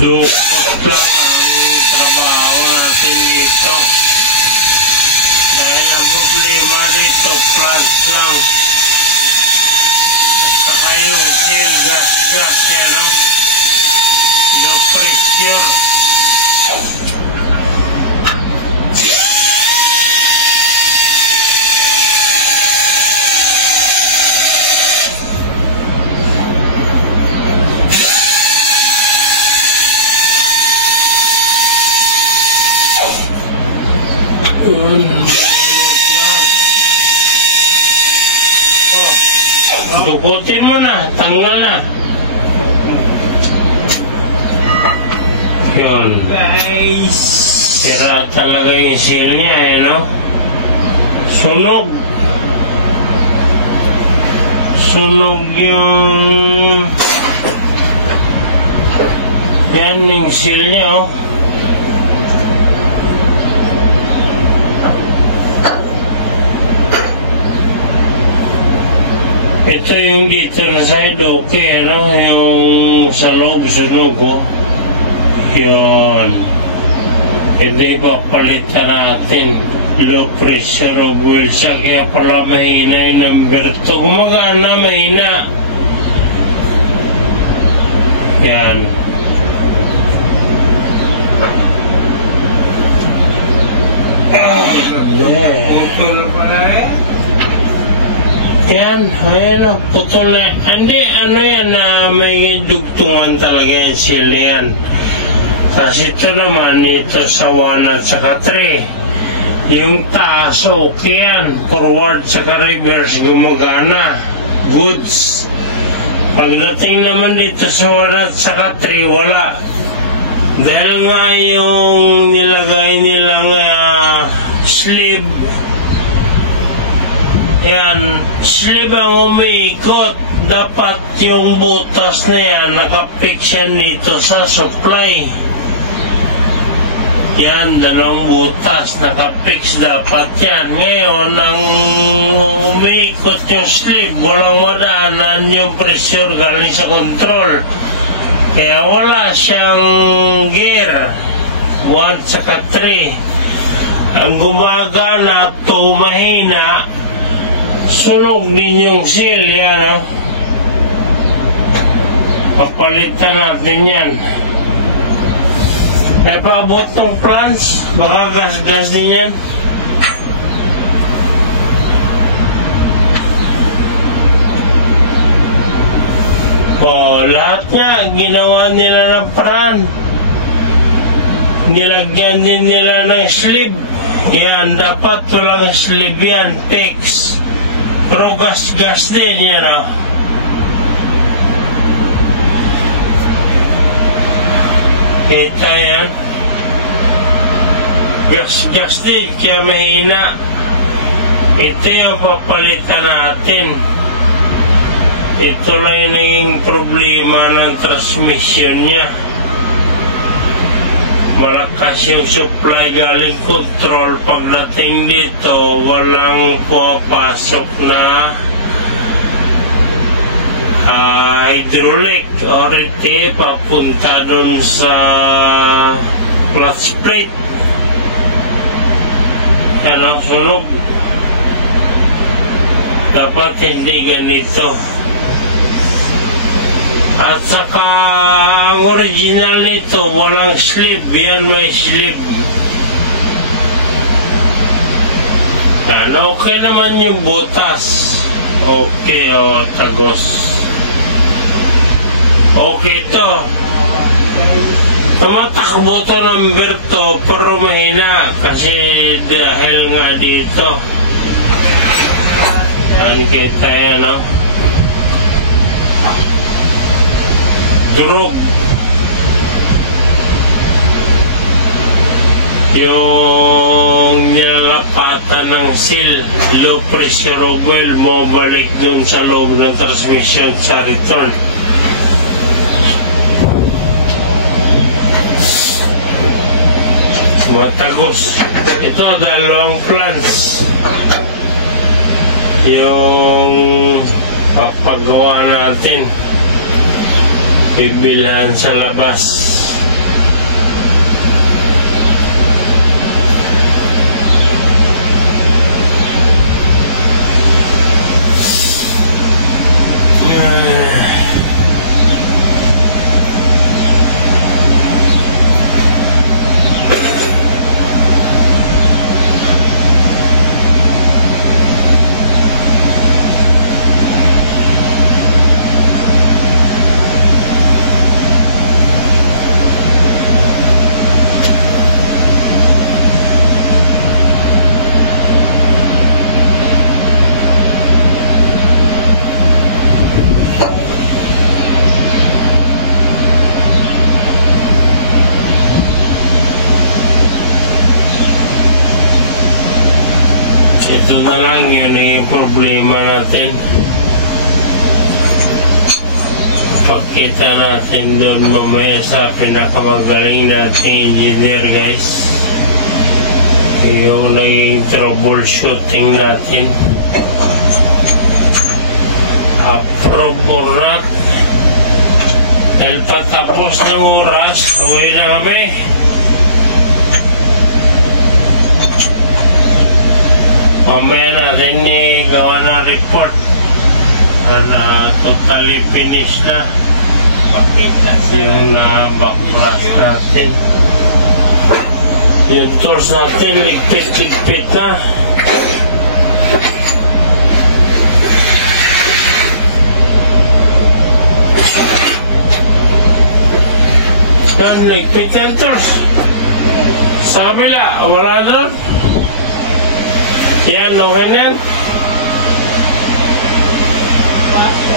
Dukot lang ang trabaho natin dito. Dahil ang problema dito, plants lang. At saka yung seal gas, yan o. Low pressure. Dukutin mo na, tanggal na. Yun. Guys. Sira talaga yung seal niya, no? Sunog. Sunog yung... Yan yung seal niya, oh. Ito yung dito na side, okay, ano? Yung sa loob sunog, oh. Yun. Ito ipapalitan natin. Low pressure of oil siya, kaya pala mahina yung number 2. Gumagana, mahina. Yan. Putol pala eh. Yan, ayun o, putol na. Hindi, ano yan, may dugtungan talaga yan sila yan. Kasi ito naman, ito sa 1 at saka 3. Yung taas, okay yan. Forward saka reverse, gumagana. Goods. Pagdating naman dito sa 1 at saka 3, wala. Dahil nga yung nilagay nilang sleeve, yan, sleeve ang umiikot. Dapat yung butas na yan, nakapix yan dito sa supply. Yan, dalawang butas, nakapix dapat yan. Ngayon, ang umiikot yung sleeve, walang madaanan yung pressure galing sa control. Kaya wala siyang gear. 1 saka 3. Ang gumagana, to mahina, sunog din yung seal, yan, oh. Papalitan natin yan. Eh, paabot ng plants, baka gas-gas din yan. Oh, lahat nga, ginawa nila ng pran. Nilagyan din nila ng sleeve. Yan, dapat walang sleeve yan, fix. Pero gas-gas din yan, oh. Kita yan. Gas-gas din, kaya mahina. Ito yung papalitan natin. Ito lang yung naging problema ng transmission niya. Malakas yung supply galing control. Pagdating dito, walang pumapasok na hydraulic or ito papunta dun sa clutch plate. Yan ang sunog. Dapat hindi ganito. At saka ang original nito walang sleeve. Yan, may sleeve. Yan, okay naman yung butas. Okay, o, tagos. Okay to. Tumatakbo to number 2, pero mahina. Kasi dahil nga dito. Yan, kita yan, o. Durog. Yung nilalapatan ng seal, low pressure of oil, mabalik dun sa loob ng transmission sa return. Matagos. Ito, dalawang plants. Yung papagawa natin, bibilhan sa labas. Ito na lang yun yung problema natin. Pagkita natin doon mamaya sa pinakamagaling nating engineer, guys. Yung naging troubleshooting natin. Approve or not. Dahil patapos ng oras, uwi na kami. Mamaya natin gawa ng report na totally finished na yung backflash natin. Yung tools natin ligpit na. Yan, ligpit na yung tools. Sa kabila, wala na. Yan, okay na yan.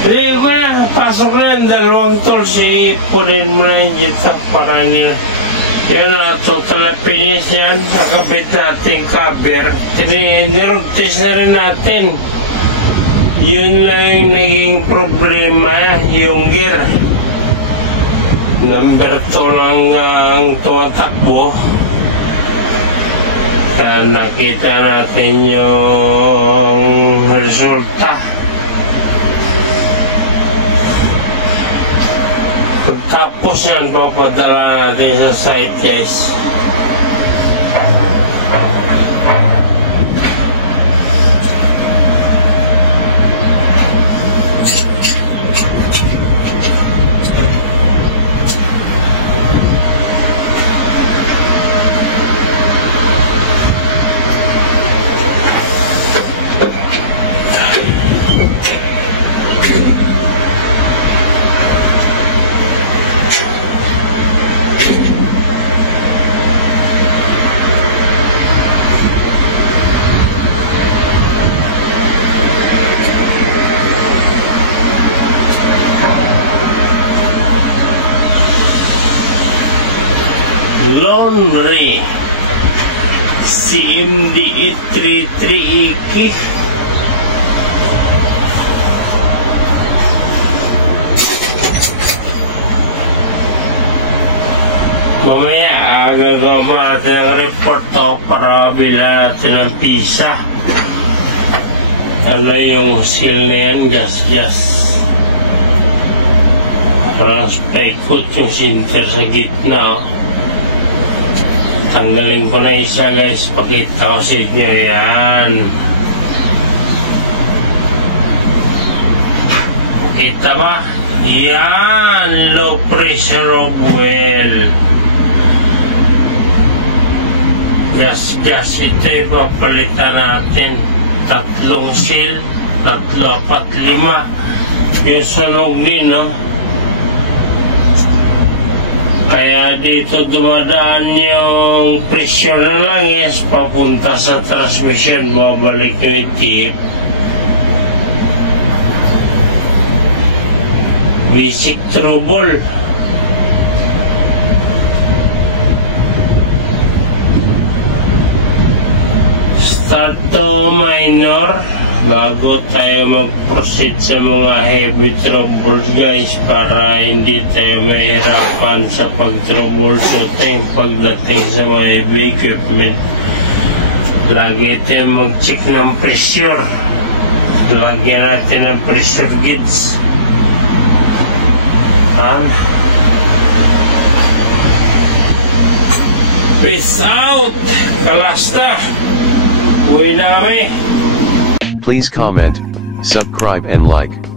Hindi ko na, pasok na yan, dalawang tools, ipunin mo na yung dito para nila. Yan na, total finish yan. Nakabit natin cover. Tinirog test na rin natin. Yun lang yung naging problema, yung gear. Number 2 lang ang tumatakbo. Kaya nakita natin yung resulta. Pagkatapos yan, papadala natin sa site, guys. Laundry CMD 33 mamaya gagawa natin ng report para bila natin ng pisa. Ano yung seal na yan, gas parang paikot yung sinter sa gitna. Tanggalin ko na isa, guys. Pakita ko sa inyo yan. Kita ba? Yan. Low pressure of well. Gas. Ito ipapalitan natin. 3 seal. 3, 4, 5. Yung sunog din, no? Kaya dito dumadaan yung pressure na lang, yes, papunta sa transmission, mabalik yung tip. Basic trouble. Start to minor bago tayo mag-proceed sa mga heavy troubles, guys, para hindi tayo mahirapan sa pag-troubleshooting pagdating sa mga heavy equipment. Lagi tayo mag-check ng pressure. Lagyan natin ng pressure gauge. Peace out! Kalasta! Uwi na kami! Please comment, subscribe and like.